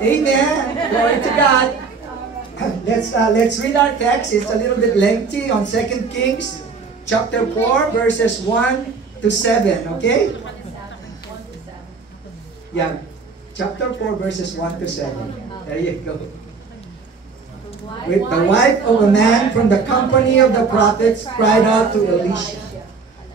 Amen. Glory to God. Let's read our text. It's a little bit lengthy on 2 Kings chapter 4 verses 1 to 7. Okay? Yeah. Chapter 4 verses 1 to 7. There you go. With the wife of a man from the company of the prophets cried out to Elisha,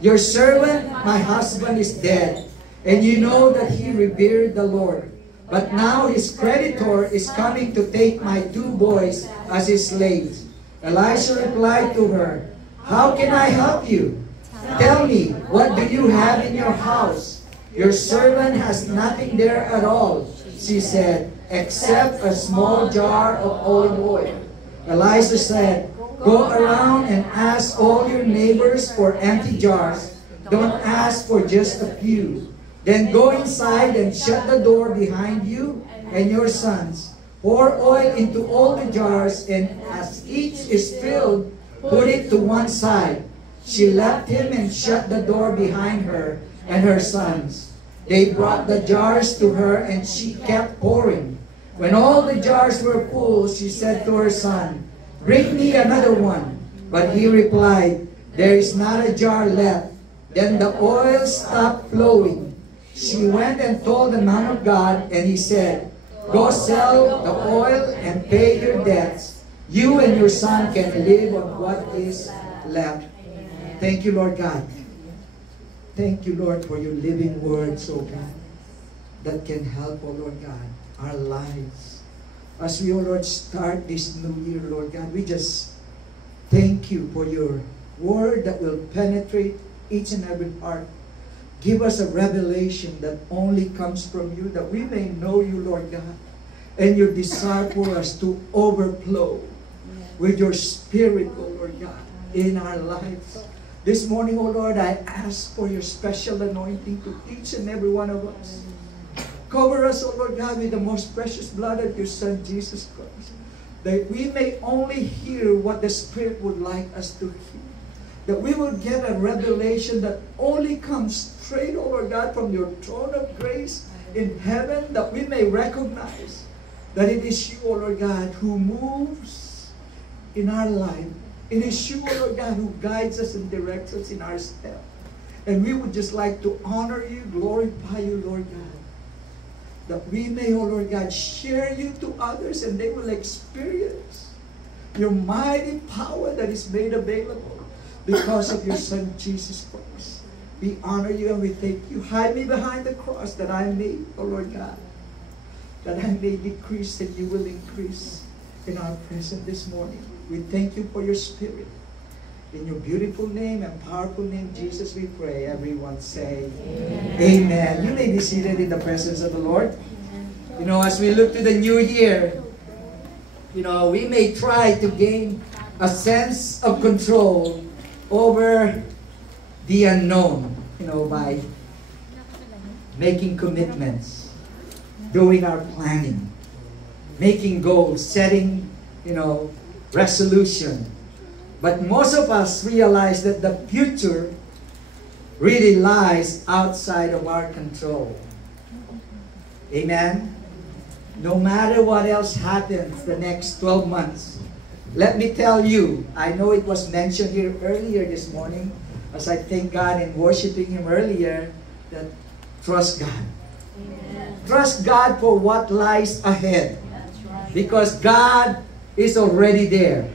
"Your servant, my husband, is dead, and you know that he revered the Lord. But now his creditor is coming to take my 2 boys as his slaves." Elisha replied to her, "How can I help you? Tell me, what do you have in your house?" "Your servant has nothing there at all," she said, "except a small jar of olive oil." Elisha said, "Go around and ask all your neighbors for empty jars. Don't ask for just a few. Then go inside and shut the door behind you and your sons. Pour oil into all the jars, and as each is filled, put it to one side." She left him and shut the door behind her and her sons. They brought the jars to her, and she kept pouring. When all the jars were full, she said to her son, "Bring me another one." But he replied, "There is not a jar left." Then the oil stopped flowing. She went and told the man of God, and he said, "Go sell the oil and pay your debts. You and your son can live on what is left." Thank you, Lord God. Thank you, Lord, for your living words, oh God, that can help, oh Lord God, our lives. As we, oh Lord, start this new year, Lord God, we just thank you for your word that will penetrate each and every heart. Give us a revelation that only comes from you, that we may know you, Lord God, and your desire for us to overflow with your Spirit, oh Lord God, in our lives. This morning, oh Lord, I ask for your special anointing to each and every one of us. Cover us, oh Lord God, with the most precious blood of your Son, Jesus Christ, that we may only hear what the Spirit would like us to hear. That we will get a revelation that only comes straight, oh Lord God, from your throne of grace in heaven, that we may recognize that it is you, oh Lord God, who moves in our life. It is you, oh Lord God, who guides us and directs us in our step. And we would just like to honor you, glorify you, Lord God, that we may, oh Lord God, share you to others, and they will experience your mighty power that is made available because of your Son, Jesus Christ. We honor you and we thank you. Hide me behind the cross that I may, oh Lord God, that I may decrease and you will increase in our presence this morning. We thank you for your Spirit. In your beautiful name and powerful name, Jesus, we pray. Everyone say, Amen. Amen. You may be seated in the presence of the Lord. You know, as we look to the new year, you know, we may try to gain a sense of control over the unknown, you know, by making commitments, doing our planning, making goals, setting, you know, resolution. But most of us realize that the future really lies outside of our control. Amen? No matter what else happens the next 12 months, let me tell you, I know it was mentioned here earlier this morning, as I thank God and worshiping Him earlier, that trust God. Amen. Trust God for what lies ahead. That's right. Because God is already there.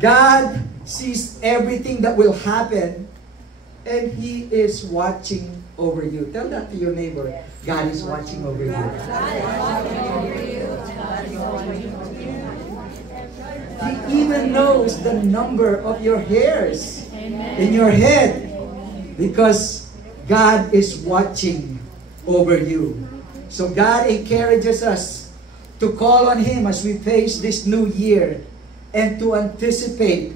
God sees everything that will happen, and He is watching over you. Tell that to your neighbor. God is watching over you. God is watching over you. God is watching over you. He even knows the number of your hairs in your head, because God is watching over you. So God encourages us to call on Him as we face this new year and to anticipate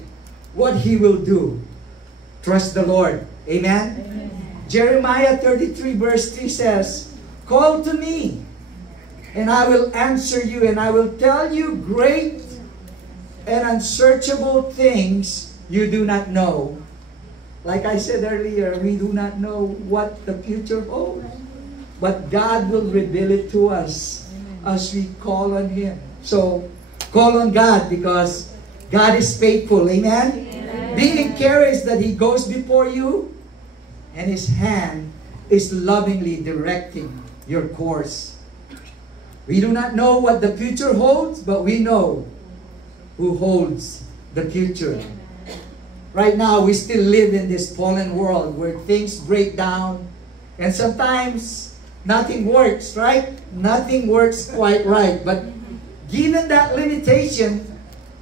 what He will do. Trust the Lord. Amen? Amen. Jeremiah 33 verse 3 says, "Call to me, and I will answer you, and I will tell you great and unsearchable things you do not know." Like I said earlier, we do not know what the future holds. but God will reveal it to us as we call on Him. So, call on God because God is faithful. Amen? Amen. Be encouraged that He goes before you and His hand is lovingly directing your course. We do not know what the future holds, but we know who holds the future. Right now, we still live in this fallen world where things break down and sometimes nothing works, right? Nothing works quite right. But given that limitation,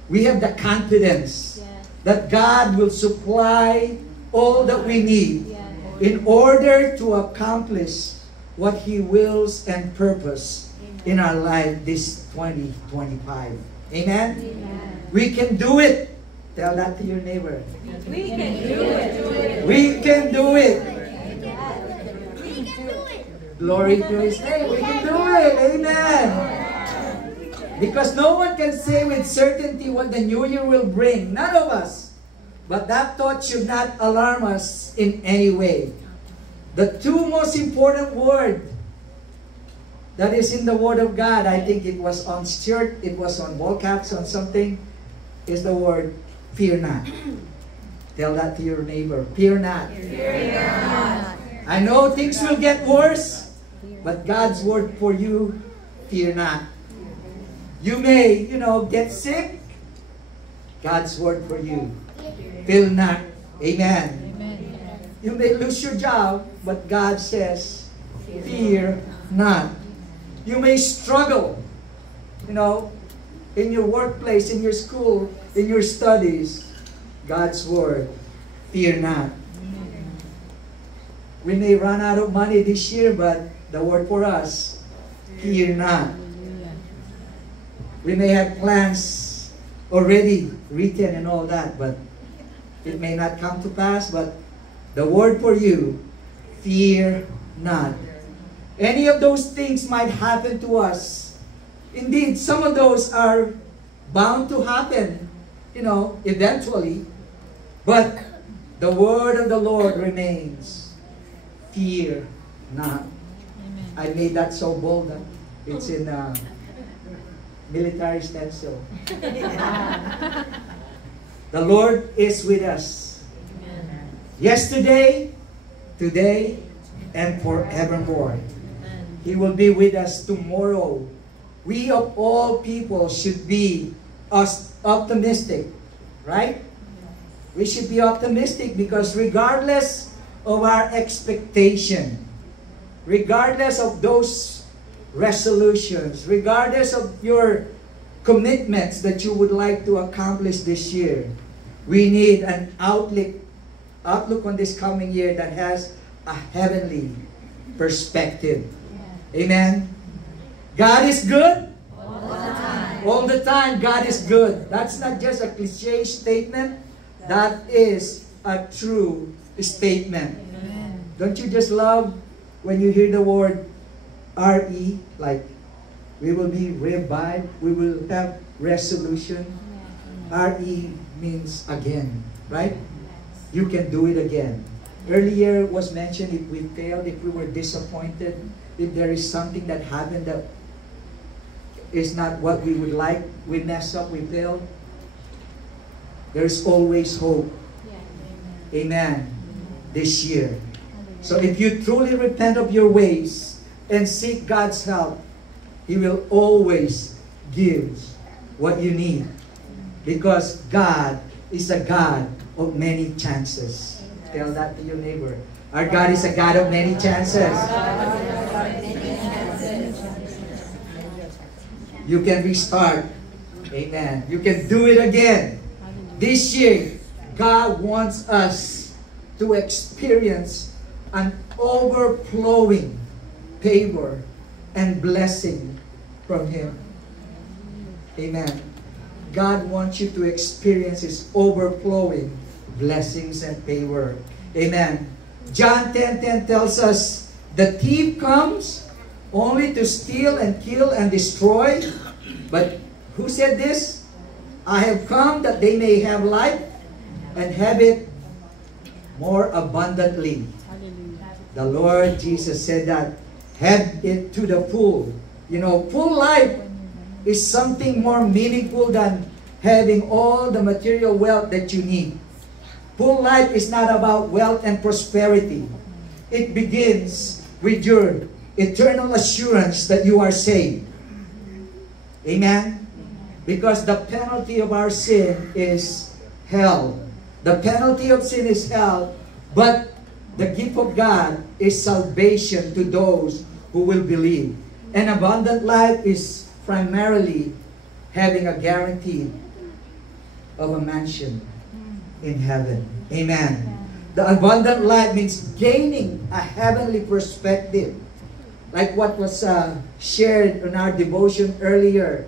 we have the confidence that God will supply all that we need in order to accomplish what He wills and purpose in our life this 2025. Amen? Amen. We can do it. Tell that to your neighbor. We can do it. We can do it. Glory to His name. We can do it. Amen. Because no one can say with certainty what the new year will bring. None of us. But that thought should not alarm us in any way. The two most important words that is in the Word of God, I think it was on shirt, it was on wall caps, on something, is the word fear not. Tell that to your neighbor. Fear not. Fear not. I know things will get worse, but God's word for you, fear not. You may, get sick. God's word for you, fear not. Amen. You may lose your job, but God says, fear not. You may struggle, in your workplace, in your school, in your studies. God's word, fear not. We may run out of money this year, but the word for us, fear not. We may have plans already written and all that, but it may not come to pass. But the word for you, fear not. Any of those things might happen to us. Indeed, some of those are bound to happen, eventually. But the word of the Lord remains. Fear not. Amen. I made that so bold. It's in military stencil. The Lord is with us. Amen. Yesterday, today, and forevermore. He will be with us tomorrow. We of all people should be optimistic, right? We should be optimistic because regardless of our expectation, regardless of those resolutions, regardless of your commitments that you would like to accomplish this year, we need an outlook on this coming year that has a heavenly perspective. Amen. God is good. All the time. All the time, God is good. That's not just a cliche statement. That is a true statement. Amen. Don't you just love when you hear the word R-E, like we will be revived, we will have resolution. R-E means again, right? You can do it again. Earlier was mentioned if we failed, if we were disappointed, if there is something that happened that is not what we would like, we mess up, we failed. There's always hope. Amen. This year. So if you truly repent of your ways and seek God's help, He will always give what you need. Because God is a God of many chances. Tell that to your neighbor. Our God is a God of many chances. You can restart. Amen. You can do it again. This year, God wants us to experience an overflowing favor and blessing from Him. Amen. God wants you to experience His overflowing blessings and favor. Amen. John 10:10 tells us, the thief comes only to steal and kill and destroy. But who said this? I have come that they may have life and have it more abundantly. The Lord Jesus said that, head it to the pool. You know, pool life is something more meaningful than having all the material wealth that you need. Pool life is not about wealth and prosperity. It begins with your eternal assurance that you are saved. Amen? Because the penalty of our sin is hell. The penalty of sin is hell, but the gift of God is salvation to those who will believe. An abundant life is primarily having a guarantee of a mansion in heaven. Amen. The abundant life means gaining a heavenly perspective. Like what was shared in our devotion earlier.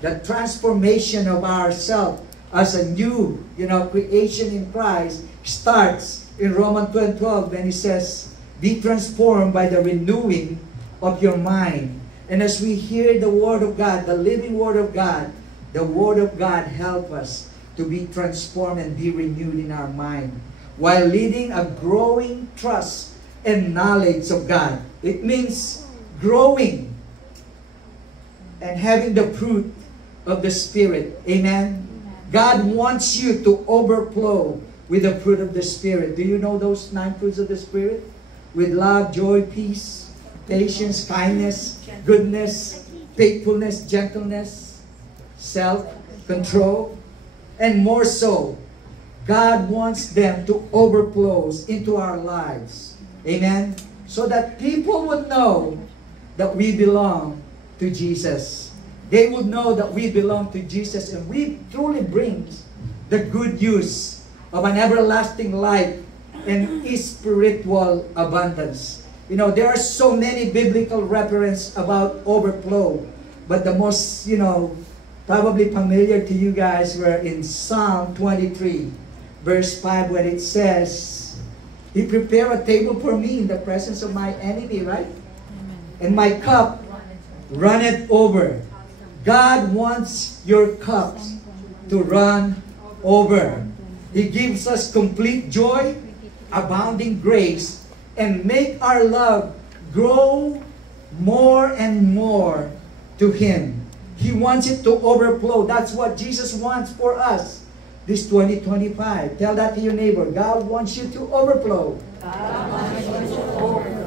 The transformation of ourselves as a new, creation in Christ starts in Romans 12 when he says, be transformed by the renewing of your mind. And as we hear the Word of God, the living Word of God, the Word of God help us to be transformed and be renewed in our mind while leading a growing trust and knowledge of God. It means growing and having the fruit of the Spirit. Amen? God wants you to overflow with the fruit of the Spirit. Do you know those 9 fruits of the Spirit? With love, joy, peace, patience, kindness, goodness, faithfulness, gentleness, self-control, and more so, God wants them to overflow into our lives. Amen? So that people would know that we belong to Jesus. They would know that we belong to Jesus, and we truly bring the good news of an everlasting life and spiritual abundance. There are so many biblical references about overflow, but the most, probably familiar to you guys were in Psalm 23, verse 5, when it says, He prepared a table for me in the presence of my enemy, right? And my cup runneth over. God wants your cups to run over. He gives us complete joy, abounding grace, and make our love grow more and more to Him. He wants it to overflow. That's what Jesus wants for us this 2025. Tell that to your neighbor. God wants you to overflow. God wants you to overflow.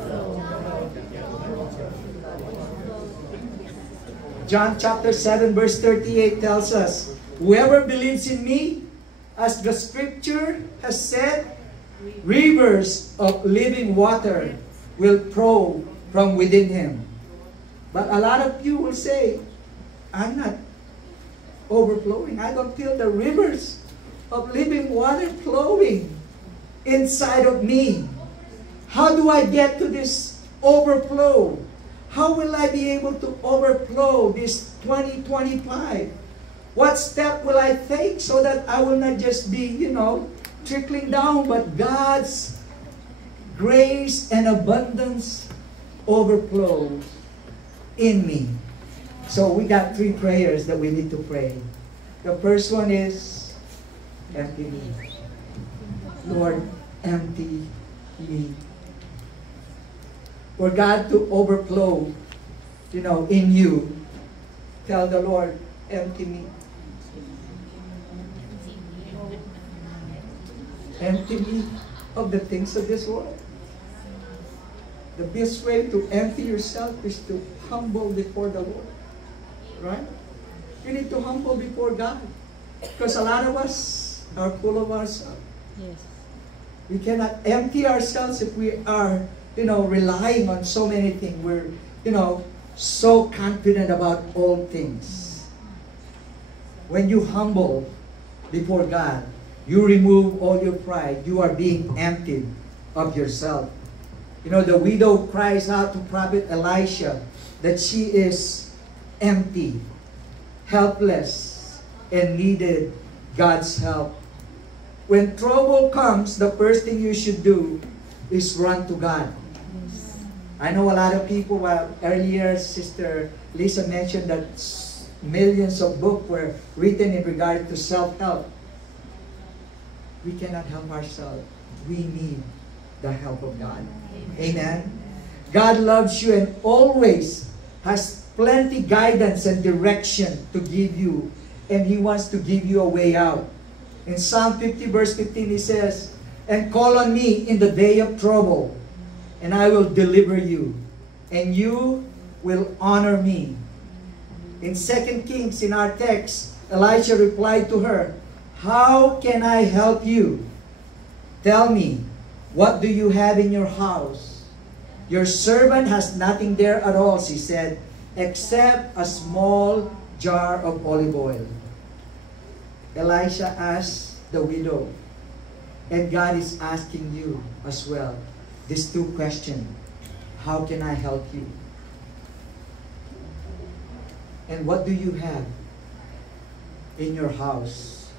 John chapter 7 verse 38 tells us, whoever believes in me, as the scripture has said, rivers of living water will flow from within him. But a lot of you will say, I'm not overflowing. I don't feel the rivers of living water flowing inside of me. How do I get to this overflow? How will I be able to overflow this 2025? What step will I take so that I will not just be, trickling down, but God's grace and abundance overflows in me? So we got 3 prayers that we need to pray. The first one is, empty me. Lord, empty me. For God to overflow, in you, tell the Lord, empty me. Empty me of the things of this world. The best way to empty yourself is to humble before the Lord. Right? You need to humble before God. Because a lot of us are full of ourselves. Yes. We cannot empty ourselves if we are, relying on so many things. We're, so confident about all things. When you humble before God, you remove all your pride. You are being emptied of yourself. The widow cries out to Prophet Elisha that she is empty, helpless, and needed God's help. When trouble comes, the first thing you should do is run to God. I know a lot of people, earlier Sister Lisa mentioned that millions of books were written in regard to self-help. We cannot help ourselves. We need the help of God. Amen. God loves you and always has plenty guidance and direction to give you. And He wants to give you a way out. In Psalm 50 verse 15 He says, "And call on me in the day of trouble, and I will deliver you, and you will honor me." In 2 Kings, in our text, Elisha replied to her, "How can I help you? Tell me, what do you have in your house?" "Your servant has nothing there at all," she said, "except a small jar of olive oil." Elisha asked the widow, and God is asking you as well, these two questions. How can I help you? And what do you have in your house?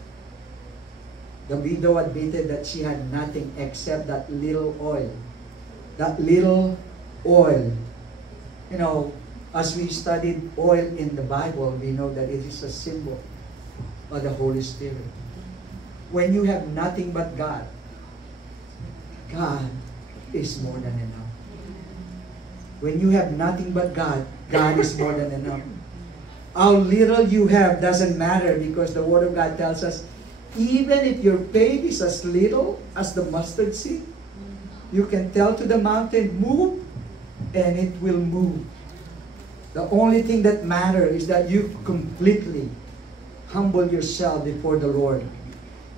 The widow admitted that she had nothing except that little oil. That little oil. You know, as we studied oil in the Bible, we know that it is a symbol of the Holy Spirit. When you have nothing but God, God is more than enough. When you have nothing but God, God is more than enough. How little you have doesn't matter, because the Word of God tells us, even if your faith is as little as the mustard seed, you can tell to the mountain, "Move," and it will move. The only thing that matters is that you completely humble yourself before the Lord.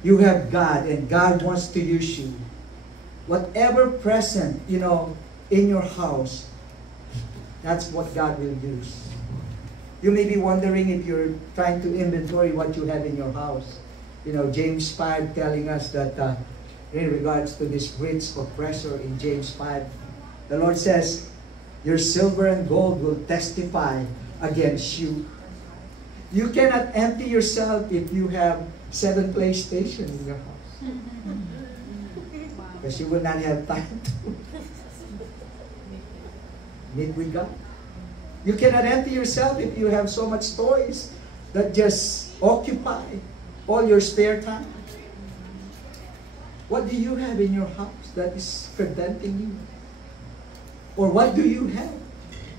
You have God, and God wants to use you. Whatever present, in your house, that's what God will use. You may be wondering if you're trying to inventory what you have in your house. James 5 telling us that in regards to this rich oppressor in James 5, the Lord says, "Your silver and gold will testify against you." You cannot empty yourself if you have 7 PlayStation in your house. Because you will not have time to meet with God. You cannot empty yourself if you have so much toys that just occupy all your spare time. What do you have in your house that is preventing you? Or what do you have?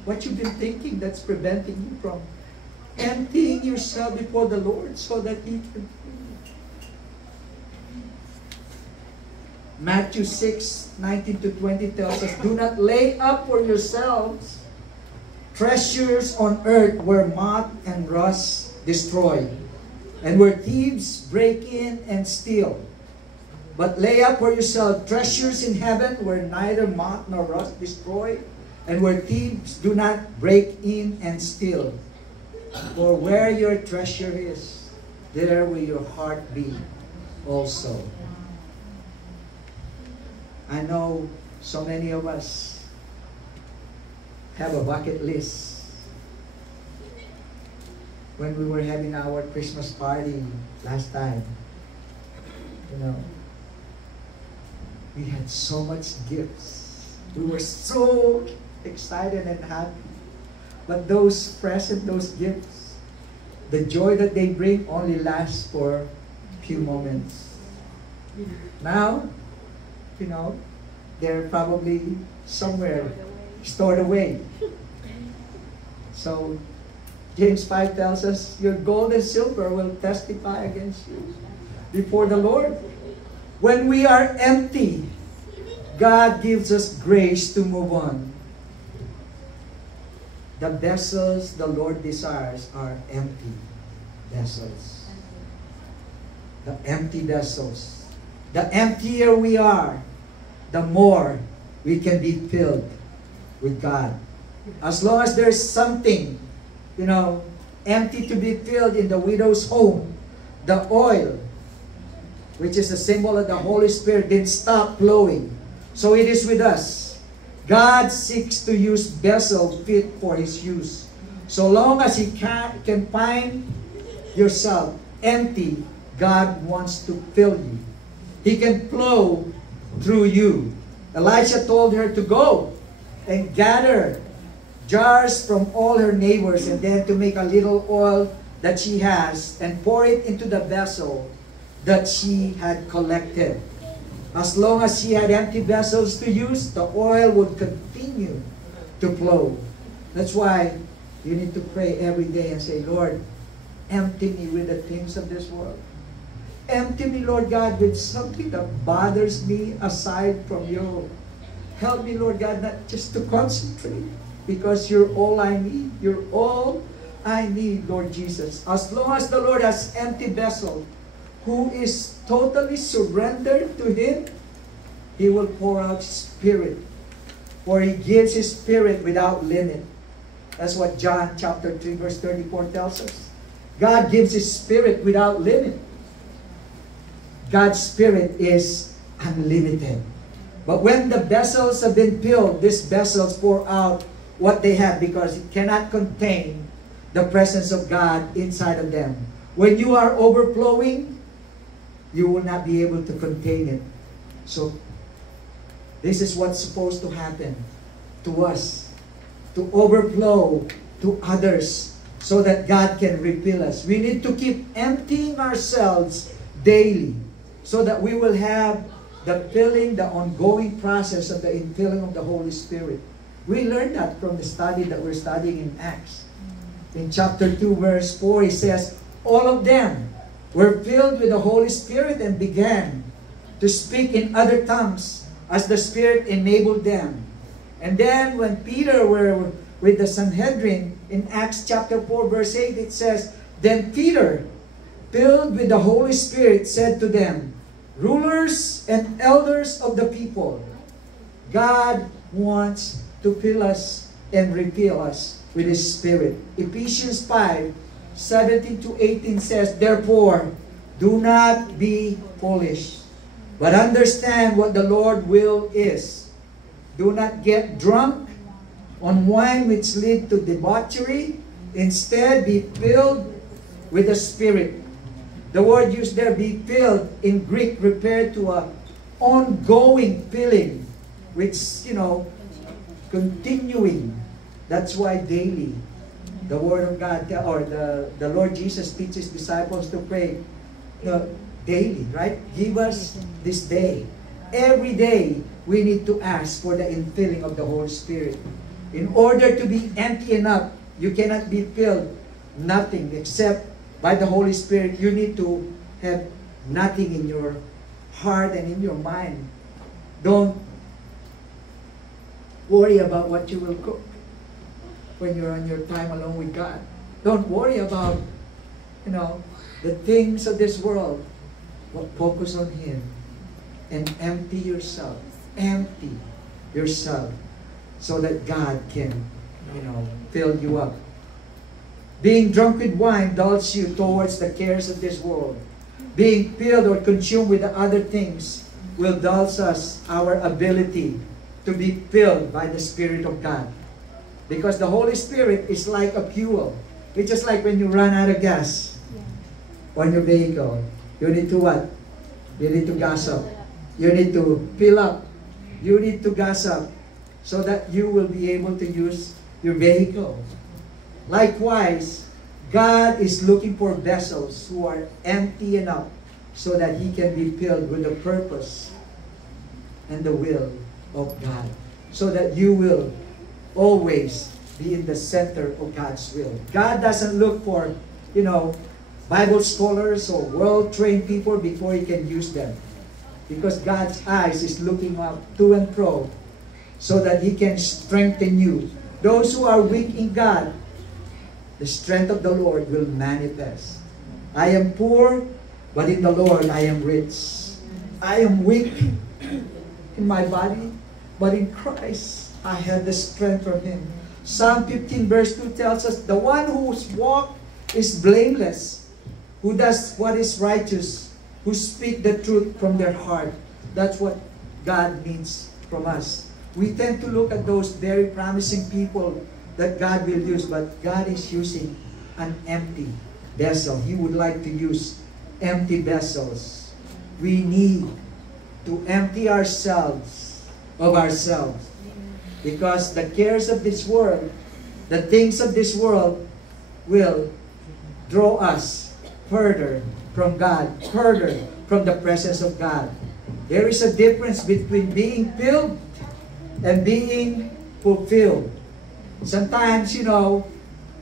What you've been thinking that's preventing you from emptying yourself before the Lord so that He can fill you? Matthew 6:19-20 tells us, "Do not lay up for yourselves treasures on earth where moth and rust destroy, and where thieves break in and steal. But lay up for yourself treasures in heaven where neither moth nor rust destroy, and where thieves do not break in and steal. For where your treasure is, there will your heart be also." I know so many of us have a bucket list. When we were having our Christmas party last time, we had so much gifts. We were so excited and happy. But those presents, those gifts, the joy that they bring only lasts for a few moments. Now, they're probably somewhere stored away. So, James 5 tells us, "Your gold and silver will testify against you before the Lord." When we are empty, God gives us grace to move on. The vessels the Lord desires are empty vessels. The empty vessels. The emptier we are, the more we can be filled with God. As long as there's something, empty to be filled in the widow's home, the oil, which is a symbol of the Holy Spirit, didn't stop flowing. So it is with us. God seeks to use vessels fit for His use. So long as He can find yourself empty, God wants to fill you. He can flow through you. Elisha told her to go and gather jars from all her neighbors, and then to make a little oil that she has and pour it into the vessel that she had collected. As long as she had empty vessels to use, the oil would continue to flow. That's why you need to pray every day and say, Lord, empty me with the things of this world. Empty me, Lord God, with something that bothers me aside from you. Help me, Lord God, not just to concentrate, because you're all I need. You're all I need, Lord Jesus. As long as the Lord has empty vessel who is totally surrendered to Him, He will pour out His Spirit. For He gives His Spirit without limit. That's what John chapter 3 verse 34 tells us. God gives His Spirit without limit. God's Spirit is unlimited. But when the vessels have been filled, these vessels pour out what they have, because it cannot contain the presence of God inside of them. When you are overflowing, you will not be able to contain it. So, this is what's supposed to happen to us, to overflow to others, so that God can refill us. We need to keep emptying ourselves daily, so that we will have the filling, the ongoing process of the infilling of the Holy Spirit. We learned that from the study that we're studying in Acts. In chapter 2, verse 4, it says, all of them were filled with the Holy Spirit and began to speak in other tongues as the Spirit enabled them. And then when Peter were with the Sanhedrin, in Acts chapter 4, verse 8, it says, then Peter, filled with the Holy Spirit, said to them, rulers and elders of the people, God wants to fill us and refill us with His Spirit. Ephesians 5, 17 to 18 says, therefore, do not be foolish, but understand what the Lord's will is. Do not get drunk on wine which lead to debauchery. Instead, be filled with the Spirit. The word used there, be filled, in Greek, referred to a ongoing filling, which, continuing. That's why daily, the Word of God, or the Lord Jesus teaches disciples to pray daily, right? Give us this day. Every day, we need to ask for the infilling of the Holy Spirit. In order to be empty enough, you cannot be filled nothing except by the Holy Spirit. You need to have nothing in your heart and in your mind. Don't worry about what you will cook when you're on your time alone with God. Don't worry about, the things of this world. But focus on Him and empty yourself. Empty yourself so that God can, fill you up. Being drunk with wine dulls you towards the cares of this world. Being filled or consumed with the other things will dull us our ability to be filled by the Spirit of God. Because the Holy Spirit is like a fuel. It's just like when you run out of gas on your vehicle. You need to what? You need to gas up. You need to fill up. You need to gas up so that you will be able to use your vehicle. Likewise, God is looking for vessels who are empty enough so that He can be filled with the purpose and the will of God. So that you will always be in the center of God's will. God doesn't look for, Bible scholars or well-trained people before He can use them. Because God's eyes is looking up to and fro so that He can strengthen you. Those who are weak in God, the strength of the Lord will manifest. I am poor, but in the Lord I am rich. I am weak in my body, but in Christ I have the strength from Him. Psalm 15 verse 2 tells us, the one whose walk is blameless, who does what is righteous, who speak the truth from their heart. That's what God needs from us. We tend to look at those very promising people that God will use, but God is using an empty vessel. He would like to use empty vessels. We need to empty ourselves of ourselves, because the cares of this world, the things of this world will draw us further from God, further from the presence of God. There is a difference between being filled and being fulfilled. Sometimes, you know,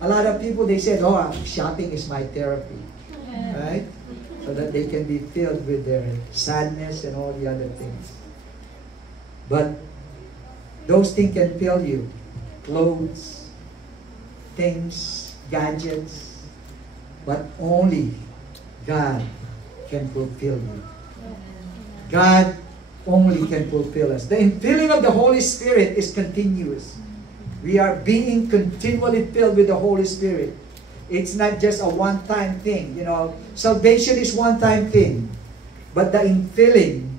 a lot of people, they said, oh, shopping is my therapy. Right? So that they can be filled with their sadness and all the other things. But those things can fill you. Clothes, things, gadgets. But only God can fulfill you. God only can fulfill us. The infilling of the Holy Spirit is continuous. We are being continually filled with the Holy Spirit. It's not just a one-time thing. You know, salvation is one-time thing. But the infilling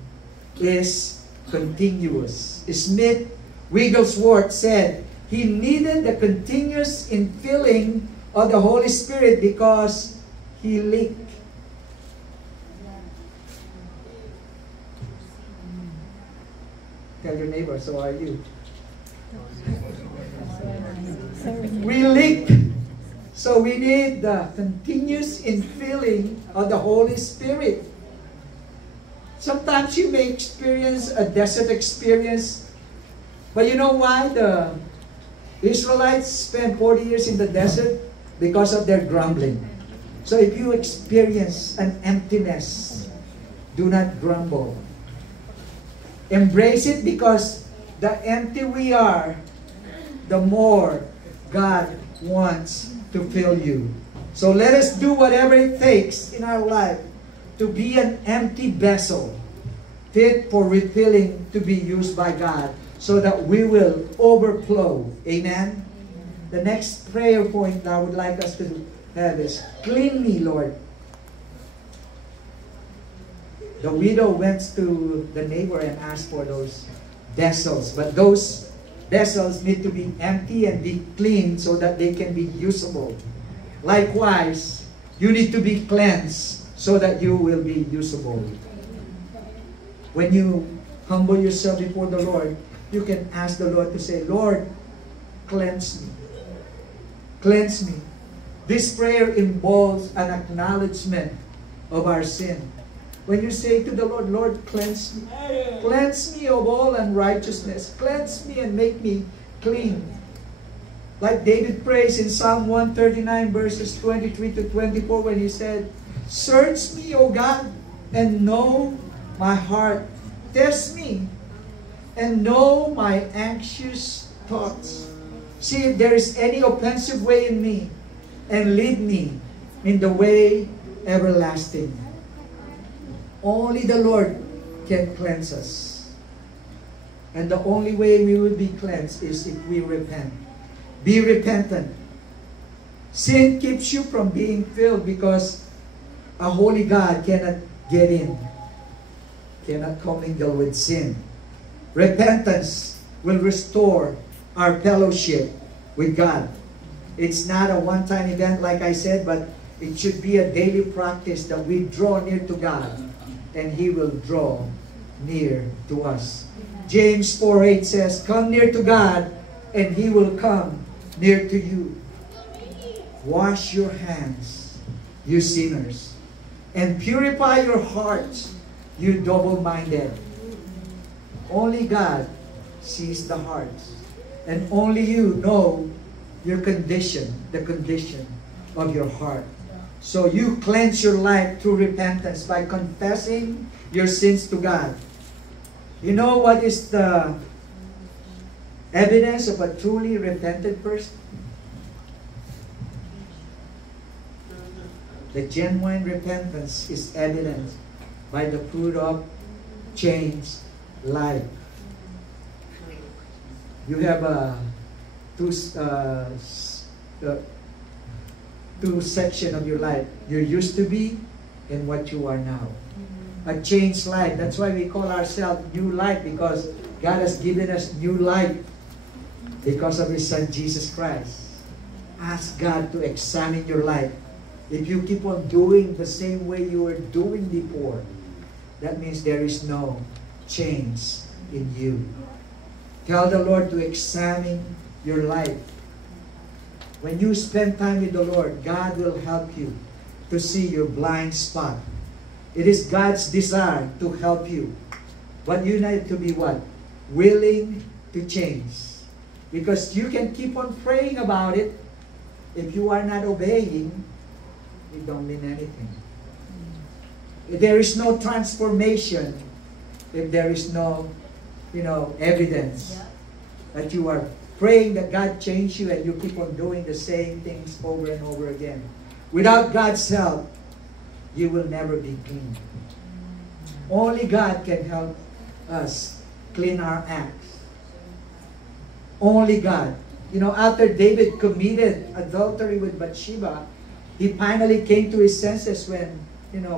is continuous. Smith Wigglesworth said he needed the continuous infilling of the Holy Spirit because he leaked. Tell your neighbor, so are you. We leak. So we need the continuous infilling of the Holy Spirit. Sometimes you may experience a desert experience. But you know why the Israelites spent 40 years in the desert? Because of their grumbling. So if you experience an emptiness, do not grumble. Embrace it, because the empty we are, the more God wants to fill you. So let us do whatever it takes in our life to be an empty vessel, fit for refilling to be used by God, so that we will overflow. Amen? The next prayer point that I would like us to have is, clean me, Lord. The widow went to the neighbor and asked for those vessels. But those vessels need to be empty and be clean so that they can be usable. Likewise, you need to be cleansed so that you will be usable. When you humble yourself before the Lord, you can ask the Lord to say, Lord, cleanse me. Cleanse me. This prayer involves an acknowledgement of our sin. When you say to the Lord, Lord, cleanse me. Cleanse me of all unrighteousness. Cleanse me and make me clean. Like David prays in Psalm 139 verses 23 to 24 when he said, search me, O God, and know my heart. Test me and know my anxious thoughts. See if there is any offensive way in me, and lead me in the way everlasting. Only the Lord can cleanse us. And the only way we will be cleansed is if we repent. Be repentant. Sin keeps you from being filled because a holy God cannot get in, cannot commingle with sin. Repentance will restore our fellowship with God. It's not a one-time event, like I said, but it should be a daily practice that we draw near to God, and He will draw near to us. James 4:8 says, come near to God, and He will come near to you. Wash your hands, you sinners, and purify your hearts, you double-minded. Only God sees the hearts, and only you know your condition, the condition of your heart. So you cleanse your life through repentance by confessing your sins to God. You know what is the evidence of a truly repentant person? The genuine repentance is evidenced by the fruit of changed life. You have two section of your life. You used to be and what you are now. A changed life. That's why we call ourselves New Life, because God has given us new life because of His Son Jesus Christ. Ask God to examine your life. If you keep on doing the same way you were doing before, that means there is no change in you. Tell the Lord to examine your life. When you spend time with the Lord, God will help you to see your blind spot. It is God's desire to help you. But you need to be what? Willing to change. Because you can keep on praying about it. If you are not obeying, it don't mean anything. There is no transformation if there is no, evidence that you are praying that God change you and you keep on doing the same things over and over again. Without God's help, you will never be clean. Only God can help us clean our acts. Only God. After David committed adultery with Bathsheba, he finally came to his senses when,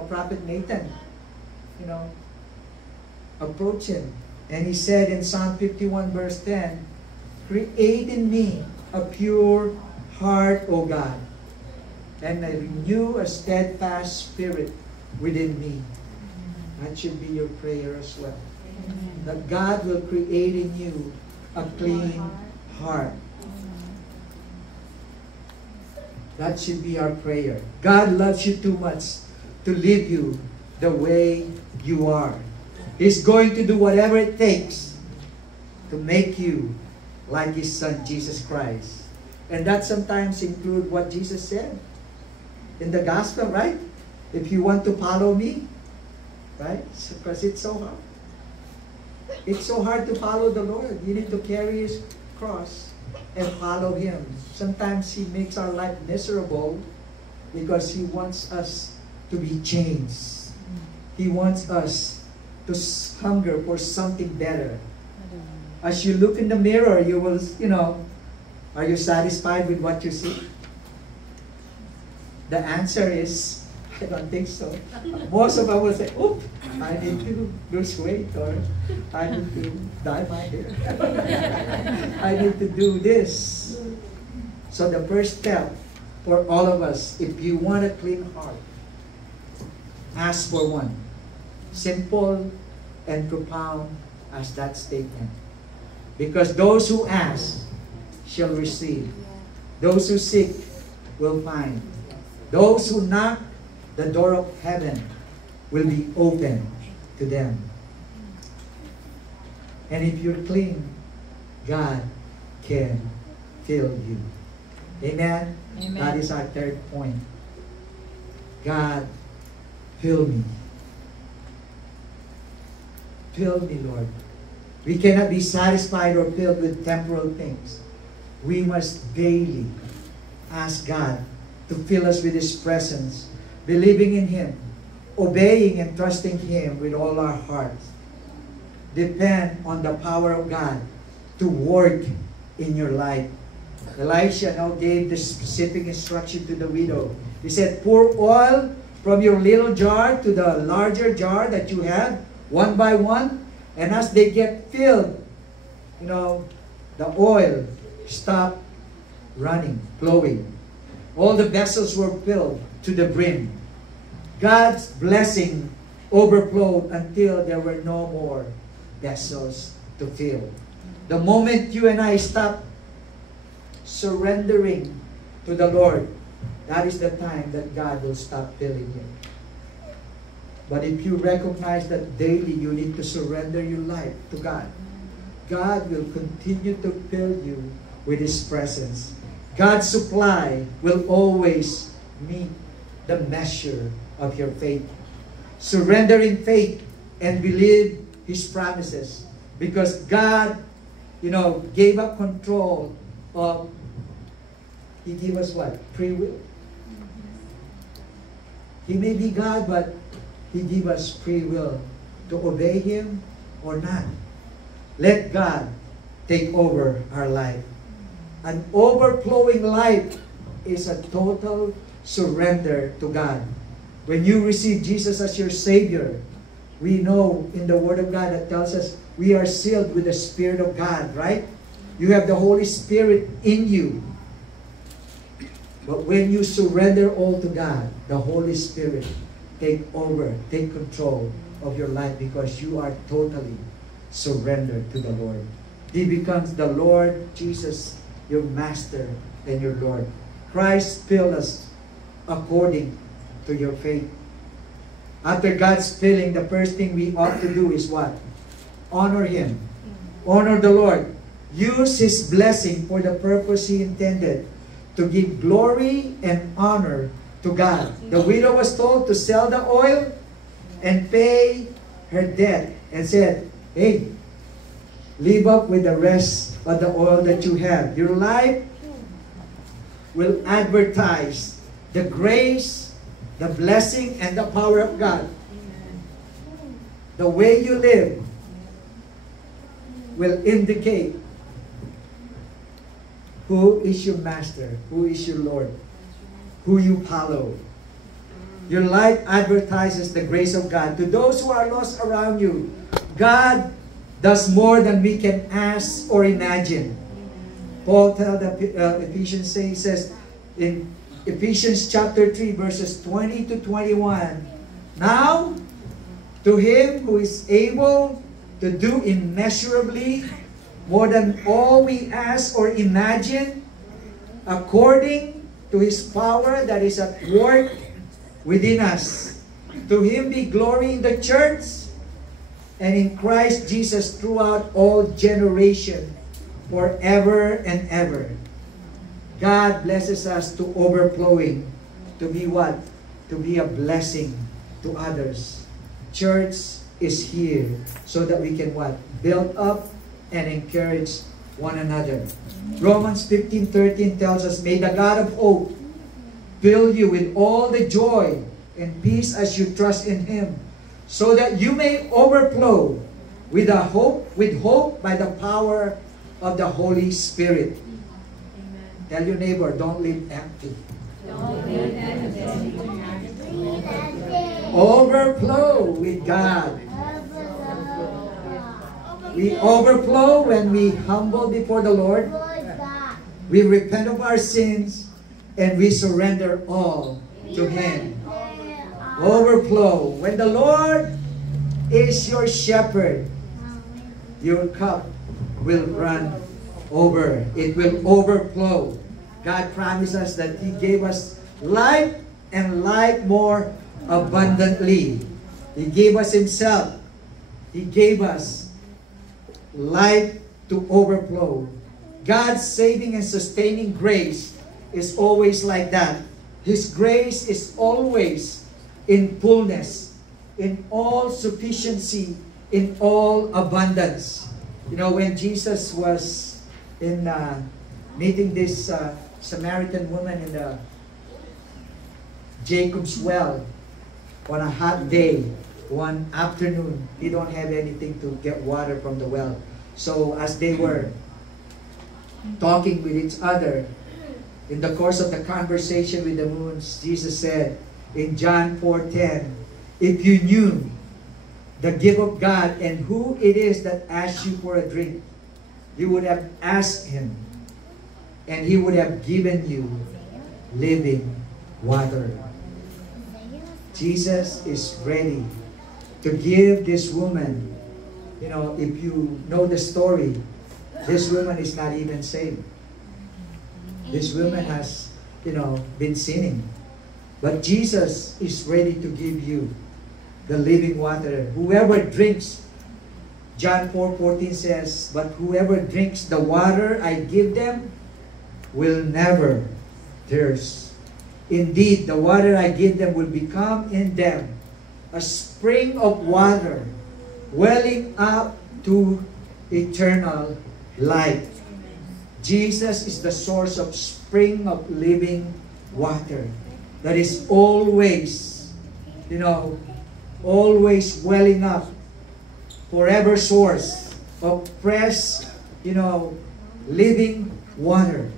Prophet Nathan, approached him. And he said in Psalm 51 verse 10, "Create in me a pure heart, O God, and renew a steadfast spirit within me." That should be your prayer as well. That God will create in you a clean heart. That should be our prayer. God loves you too much to leave you the way you are. He's going to do whatever it takes to make you like His Son, Jesus Christ. And that sometimes includes what Jesus said in the gospel, right? If you want to follow me, right? Because it's so hard. It's so hard to follow the Lord. You need to carry His cross and follow Him. Sometimes He makes our life miserable because He wants us to be changed. He wants us to hunger for something better. As you look in the mirror, you will, are you satisfied with what you see? The answer is, I don't think so. Most of us will say, "Oh, I need to lose weight," or "I need to dye my hair." "I need to do this." So the first step for all of us, if you want a clean heart, ask for one. Simple and profound as that statement. Because those who ask shall receive. Those who seek will find. Those who knock, the door of heaven will be open to them. And if you're clean, God can fill you. Amen? Amen. That is our third point. God, fill me. Fill me, Lord. We cannot be satisfied or filled with temporal things. We must daily ask God to fill us with His presence, believing in Him, obeying and trusting Him with all our hearts. Depend on the power of God to work in your life. Elisha now gave the specific instruction to the widow. He said, "Pour oil from your little jar to the larger jar that you have, one by one, and as they get filled, the oil stopped running, flowing. All the vessels were filled to the brim. God's blessing overflowed until there were no more vessels to fill. The moment you and I stop surrendering to the Lord, that is the time that God will stop filling you. But if you recognize that daily you need to surrender your life to God, God will continue to fill you with His presence. God's supply will always meet the measure of your faith. Surrender in faith and believe His promises. Because God, gave up control of, He gave us what? Free will. He may be God, but He gave us free will to obey Him or not. Let God take over our life. An overflowing life is a total surrender to God. When you receive Jesus as your Savior, we know in the Word of God that tells us we are sealed with the Spirit of God, right? You have the Holy Spirit in you. But when you surrender all to God, the Holy Spirit take control of your life because you are totally surrendered to the Lord. He becomes the Lord Jesus, your Master and your Lord. Christ fill us according to your faith. After God's filling, the first thing we ought to do is what? Honor Him. Honor the Lord. use His blessing for the purpose He intended, to give glory and honor to God. The widow was told to sell the oil and pay her debt, and said, hey, leave up with the rest of the oil that you have. Your life will advertise the grace, the blessing, and the power of God. The way you live will indicate who is your master, who is your Lord, who you follow. Your life advertises the grace of God. To those who are lost around you, God does more than we can ask or imagine. Paul tells the Ephesians, he says in Ephesians chapter 3, verses 20 to 21, now to Him who is able to do immeasurably more than all we ask or imagine, according to His power that is at work within us. To Him be glory in the church and in Christ Jesus throughout all generation, forever and ever. God blesses us to overflowing, to be what? To be a blessing to others. Church is here so that we can what? Build up and encourage one another. Romans 15:13 tells us, may the God of hope fill you with all the joy and peace as you trust in Him, so that you may overflow with hope by the power of the Holy Spirit. Amen. Tell your neighbor, don't live empty. Don't live empty. Overflow with God. We overflow when we humble before the Lord. We repent of our sins and we surrender all to Him. Overflow. When the Lord is your shepherd, your cup will run over. It will overflow. God promised us that He gave us life and life more abundantly. He gave us Himself. He gave us life to overflow. God's saving and sustaining grace is always like that. His grace is always in fullness, in all sufficiency, in all abundance. You know, when Jesus was in meeting this Samaritan woman in the Jacob's well on a hot day, one afternoon, he don't have anything to get water from the well. So as they were talking with each other, in the course of the conversation with the moons, Jesus said in John 4:10, if you knew the gift of God and who it is that asks you for a drink, you would have asked Him, and He would have given you living water. Jesus is ready to give this woman, you know, if you know the story, this woman is not even saved. This woman has, you know, been sinning. But Jesus is ready to give you the living water. Whoever drinks, John 4:14 says, but whoever drinks the water I give them will never thirst. Indeed, the water I give them will become in them a spring of water welling up to eternal life. Jesus is the source of spring of living water that is always, you know, always welling up, forever source of fresh, you know, living water.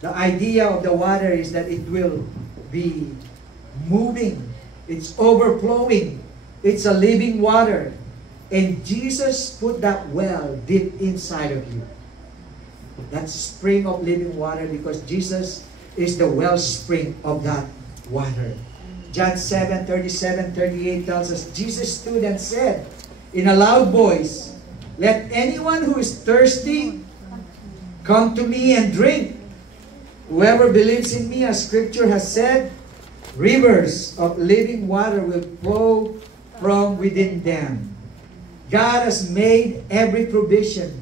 The idea of the water is that it will be moving, it's overflowing, it's a living water. And Jesus put that well deep inside of you. That spring of living water, because Jesus is the wellspring of that water. John 7:37-38 tells us, Jesus stood and said in a loud voice, let anyone who is thirsty come to me and drink. Whoever believes in me, as Scripture has said, rivers of living water will flow from within them. God has made every provision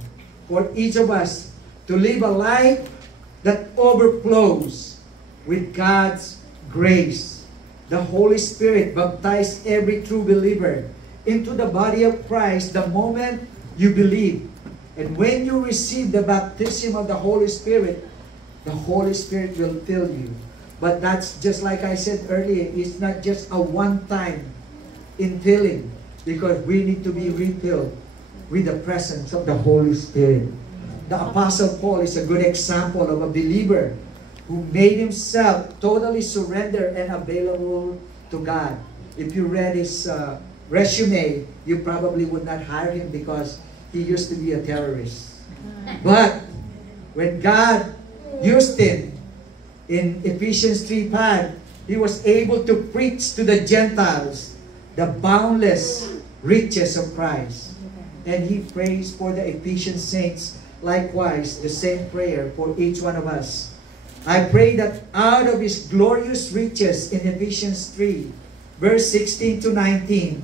for each of us to live a life that overflows with God's grace. The Holy Spirit baptized every true believer into the body of Christ the moment you believe. And when you receive the baptism of the Holy Spirit will fill you. But that's just like I said earlier, it's not just a one-time infilling, because we need to be refilled with the presence of the Holy Spirit. The Apostle Paul is a good example of a believer who made himself totally surrendered and available to God. If you read his resume, you probably would not hire him because he used to be a terrorist. But when God used him in Ephesians 3:5, he was able to preach to the Gentiles the boundless riches of Christ. And he prays for the Ephesian saints, likewise, the same prayer for each one of us. I pray that out of his glorious riches in Ephesians 3, verse 16 to 19,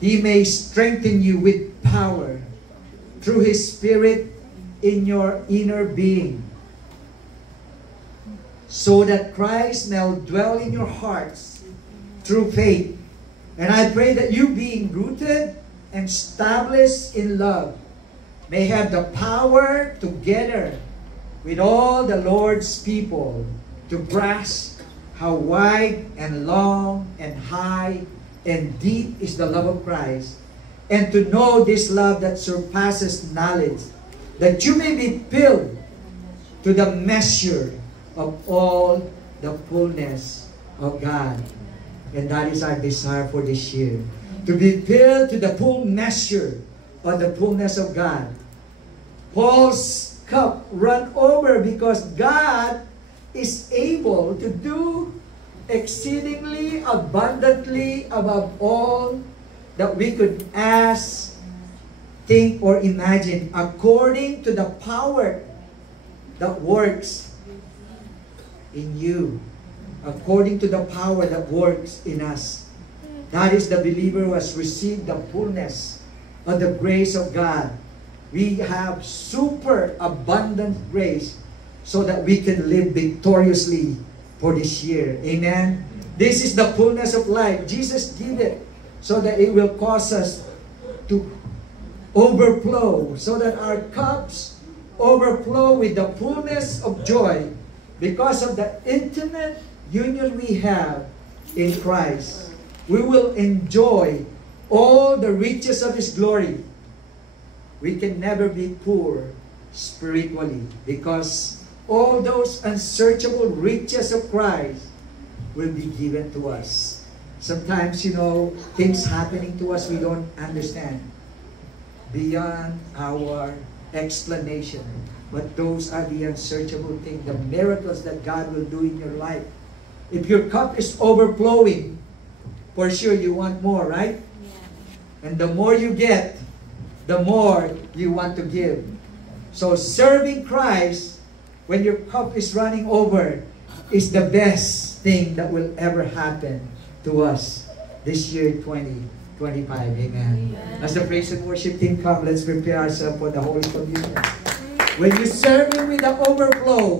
he may strengthen you with power through his Spirit in your inner being, so that Christ may dwell in your hearts through faith. And I pray that you, being rooted and established in love, may have the power together with all the Lord's people to grasp how wide and long and high and deep is the love of Christ, and to know this love that surpasses knowledge, that you may be filled to the measure of all the fullness of God. And that is our desire for this year, to be filled to the full measure of the fullness of God. Paul's cup run over because God is able to do exceedingly abundantly above all that we could ask, think, or imagine, according to the power that works in you, according to the power that works in us. That is the believer who has received the fullness of the grace of God. We have super abundant grace so that we can live victoriously for this year. Amen? This is the fullness of life. Jesus gave it so that it will cause us to overflow, so that our cups overflow with the fullness of joy because of the intimate union we have in Christ. We will enjoy all the riches of His glory. We can never be poor spiritually because all those unsearchable riches of Christ will be given to us. Sometimes, things happening to us we don't understand beyond our explanation. But those are the unsearchable things, the miracles that God will do in your life. If your cup is overflowing, for sure you want more, right? Yeah. And the more you get, the more you want to give. So serving Christ when your cup is running over is the best thing that will ever happen to us this year 2025. Amen. As the praise and worship team come, let's prepare ourselves for the Holy Communion. When you serve Him with the overflow,